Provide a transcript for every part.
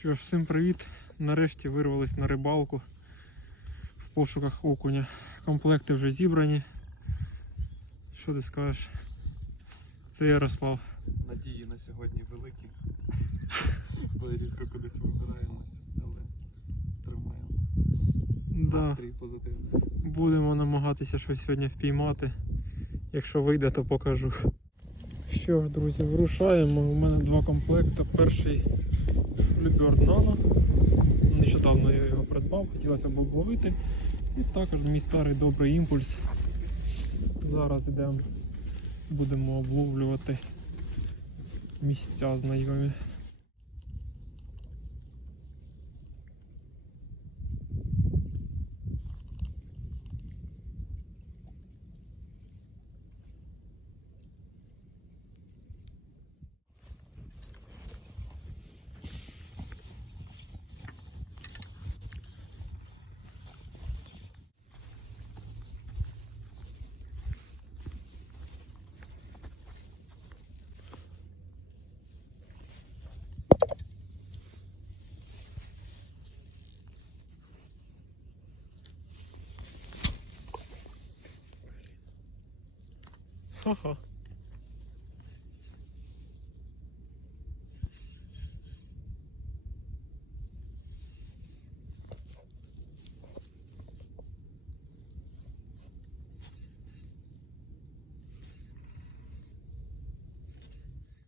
Що ж, всім привіт! Нарешті вирвались на рибалку в пошуках окуня. Комплекти вже зібрані. Що ти скажеш? Це Ярослав. Надії на сьогодні великі. Бо рідко кудись вибираємось, але тримаємо. Да. Настрій позитивний. Будемо намагатися щось сьогодні впіймати. Якщо вийде, то покажу. Що ж, друзі, вирушаємо. У мене два комплекти. Перший Bluebird Nano. Нещодавно я його придбав, хотілося б обловити. І також мій старий добрий імпульс. Зараз йдемо, будемо обловлювати місця знайомі. Ха-ха.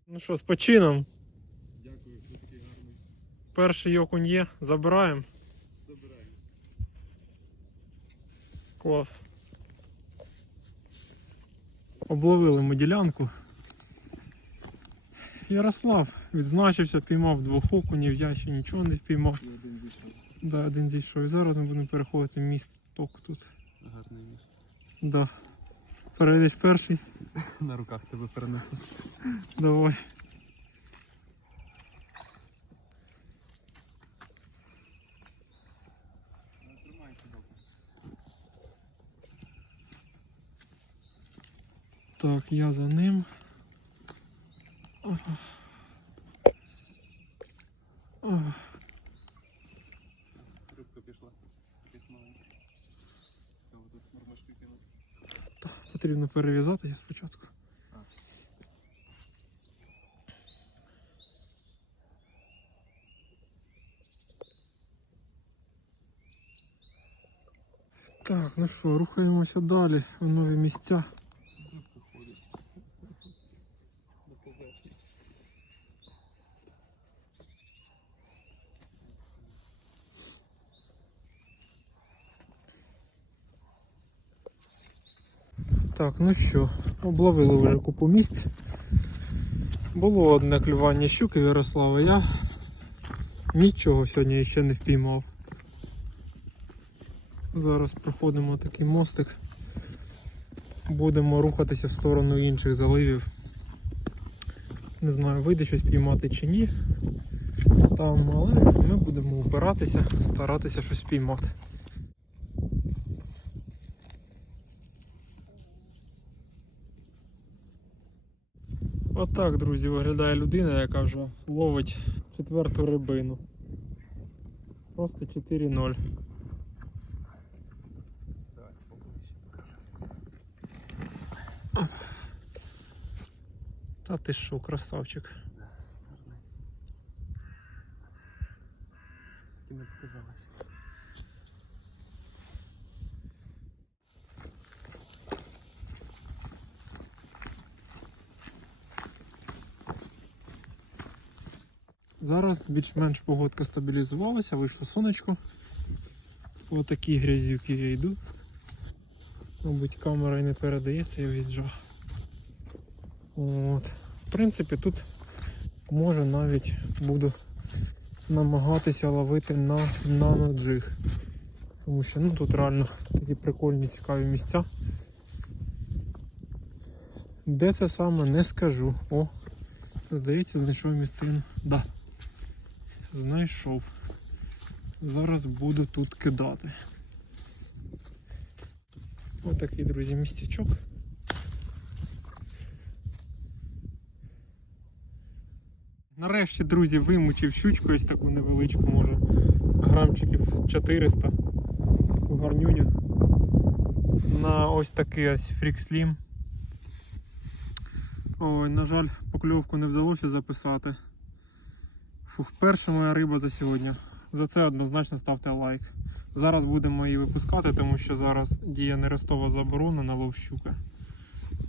Ну що, з почином. Дякую, ви такий гарний. Перший окунь є, забираємо. Забираємо. Клас. Обловили ми ділянку. Ярослав відзначився, піймав двох окунів, я ще нічого не впіймав. І один зійшов. Да, один зійшов. І зараз ми будемо переходити місток тут. Гарне місце. Да. Перейдеш перший. На руках тебе перенесу. Давай. Так, я за ним. Рибка пішла. Кинуть. Потрібно перев'язатися спочатку. Так, ну що, рухаємося далі в нові місця. Рибка ходить. До поверхні. Так, ну що, обловили вже купу місць. Було одне клювання щуки Ярослава, я нічого сьогодні ще не впіймав. Зараз проходимо такий мостик. Будемо рухатися в сторону інших заливів. Не знаю, вийде щось піймати чи ні. Там, але ми будемо упиратися, старатися щось піймати. Отак, друзі, виглядає людина, яка вже ловить четверту рибину. Просто 4-0. Давай, поближче. Та ти що, красавчик. Да, гарний. І не показалось. Зараз більш-менш погодка стабілізувалася, вийшло сонечко. По такій грязюки я йду. Мабуть, камера і не передається, я віджав. От. В принципі, тут може навіть буду намагатися ловити на наноджиг. Тому що ну, тут реально такі прикольні цікаві місця. Де це саме не скажу. О, здається, знайшов місцину. Да. Знайшов. Зараз буду тут кидати. Отакий, друзі, містячок. Нарешті, друзі, вимучив щучку ось таку невеличку, може, грамчиків 400. Таку гарнюню. На ось такий ось фрікслім. Ой, на жаль, покльовку не вдалося записати. Фух, перша моя риба за сьогодні. За це однозначно ставте лайк. Зараз будемо її випускати, тому що зараз діє нерестова заборона на лов.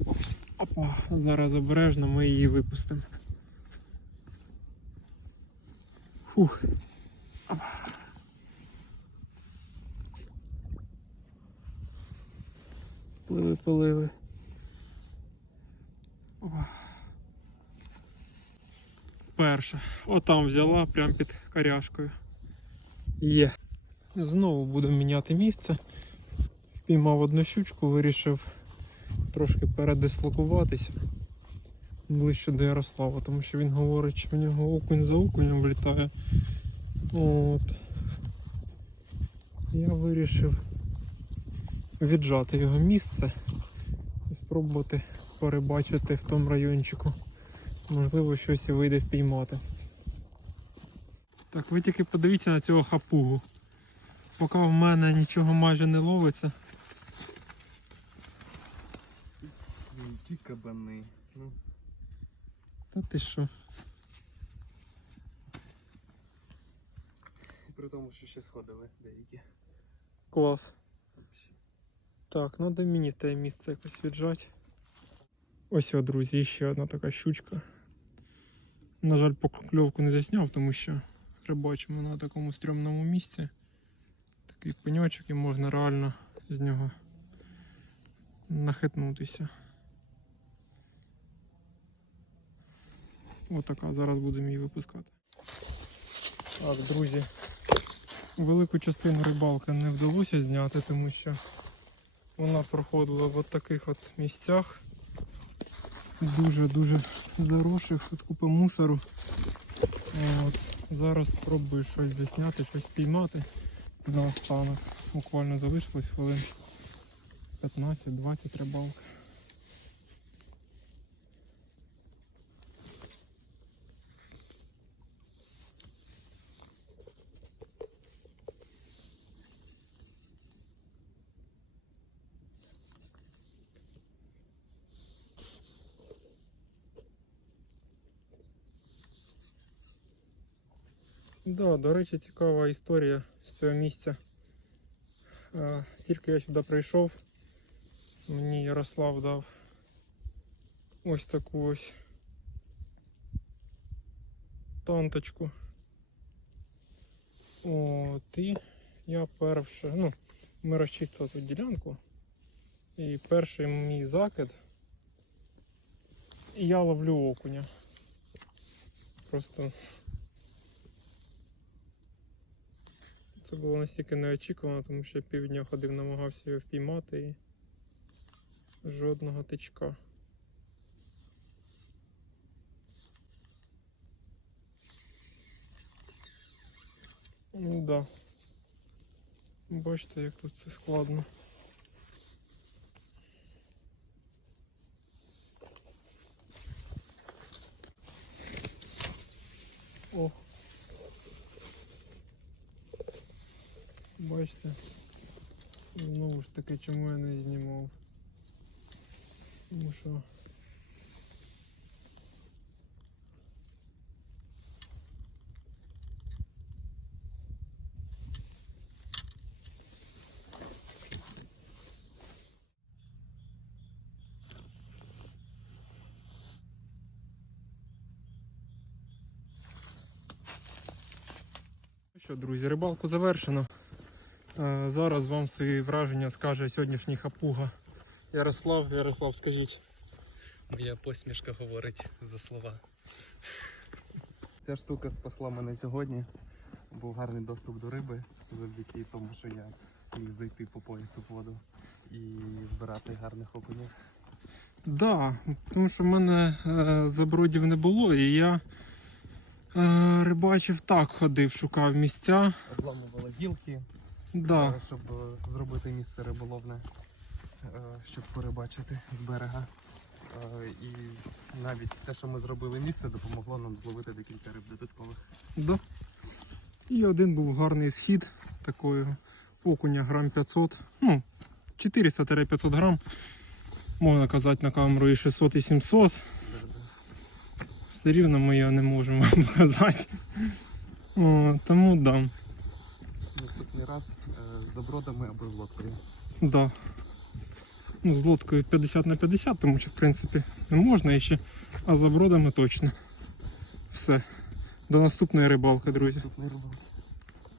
Ось. Опа, зараз обережно ми її випустимо. Фух. Опа. Пливи, поливи. Перша. Отам взяла, прямо під коряшкою. Є. Знову буду міняти місце. Впіймав одну щучку, вирішив трошки передислокуватися ближче до Ярослава, тому що він говорить, що в нього окунь за окунем влітає. От. Я вирішив віджати його місце і спробувати перебачити в тому райончику. Можливо, щось і вийде впіймати. Так, ви тільки подивіться на цього хапугу. Поки в мене нічого майже не ловиться. Які кабани. Ну, Та ти що? при тому, що ще сходили деякі. Клас. Так, треба мені те місце якось віджати. Ось, о, друзі, ще одна така щучка. На жаль, покльовку не засняв, тому що рибачимо на такому стрьомному місці. Такий пеньочок і можна реально з нього нахитнутися. Отака, зараз будемо її випускати. Так, друзі, велику частину рибалки не вдалося зняти, тому що вона проходила в от таких от місцях. Дуже-дуже заросших, тут купа мусору. От. Зараз спробую щось засняти, щось піймати на останок. Буквально залишилось хвилин 15-20 рибалки. Да, до речі, цікава історія з цього місця. Тільки я сюди прийшов, мені Ярослав дав ось таку ось танточку. От, і я перше, ну, ми розчистили тут ділянку. І перший мій закид. Я ловлю окуня. Просто Це було настільки неочікувано, тому що я півдня ходив, намагався його впіймати і жодного тичка. Ну да. Бачите, як тут це складно. О. Бачите. Знову ж таки, чому я не знімав. Тому що. Ну Що, друзі, рибалку завершено. Е, Зараз вам свої враження скаже сьогоднішній хапуга. Ярослав, Ярослав, скажіть. Моя посмішка говорить за слова. Ця штука спасла мене сьогодні. Був гарний доступ до риби завдяки тому, що я міг зайти по поясу в воду і збирати гарних окунів. Да, тому що в мене е, забродів не було, і я е, рибачив так ходив, шукав місця. Обламували гілки, Да. е, щоб е, зробити місце риболовне, е, щоб порибачити з берега. І навіть те, що ми зробили місце, допомогло нам зловити декілька риб додаткових. Да. І один був гарний схід такої окуня грам 500. Ну, 400-500 грам. Можна казати на камеру і 600, і 700. Все рівно ми його не можемо показати. О, тому да. Наступний раз е, з забродами або з лодкою. Да. Ну, з лодкою 50 на 50, тому що в принципі не можна ще, а за бродами точно. Все. До наступної рибалки, друзі. Наступний рибалки.